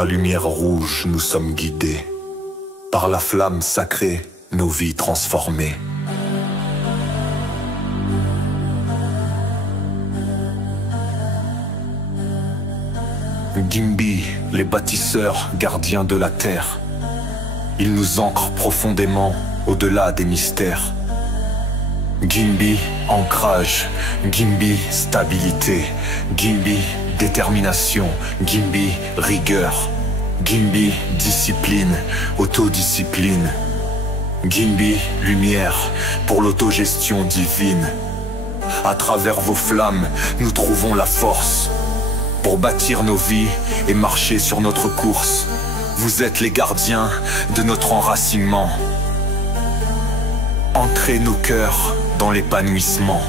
la lumière rouge, nous sommes guidés. Par la flamme sacrée, nos vies transformées. Gimbi, les bâtisseurs, gardiens de la terre. Ils nous ancrent profondément au-delà des mystères. Gimbi, ancrage. Gimbi, stabilité. Gimbi, détermination. Gimbi, rigueur. Gimbi, discipline, autodiscipline. Gimbi, lumière, pour l'autogestion divine. À travers vos flammes, nous trouvons la force pour bâtir nos vies et marcher sur notre course. Vous êtes les gardiens de notre enracinement. Ancrez nos cœurs dans l'épanouissement.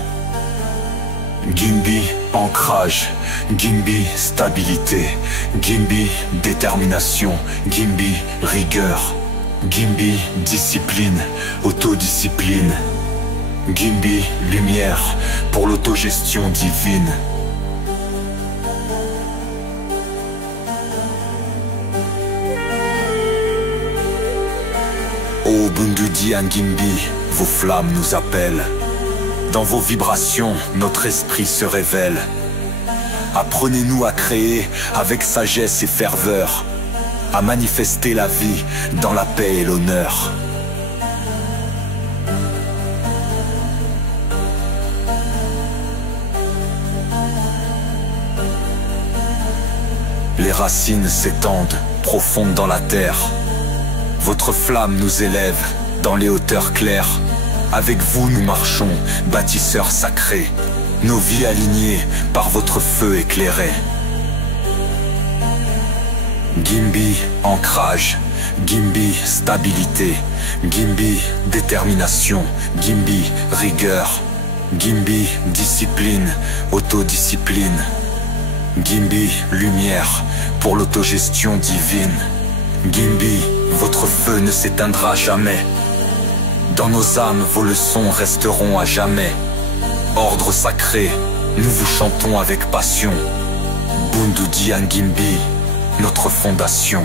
Gimbi, ancrage. Gimbi, stabilité. Gimbi, détermination. Gimbi, rigueur. Gimbi, discipline, autodiscipline. Gimbi, lumière, pour l'autogestion divine. Ô Bunduzi Ngimbi, vos flammes nous appellent. Dans vos vibrations, notre esprit se révèle. Apprenez-nous à créer avec sagesse et ferveur, à manifester la vie dans la paix et l'honneur. Les racines s'étendent, profondes dans la terre. Votre flamme nous élève dans les hauteurs claires. Avec vous nous marchons, bâtisseurs sacrés, nos vies alignées par votre feu éclairé. Gimbi, ancrage. Gimbi, stabilité. Gimbi, détermination. Gimbi, rigueur. Gimbi, discipline, autodiscipline. Gimbi, lumière, pour l'autogestion divine. Gimbi, votre feu ne s'éteindra jamais. Dans nos âmes, vos leçons resteront à jamais. Ordre sacré, nous vous chantons avec passion. Bunduzi Ngimbi, notre fondation.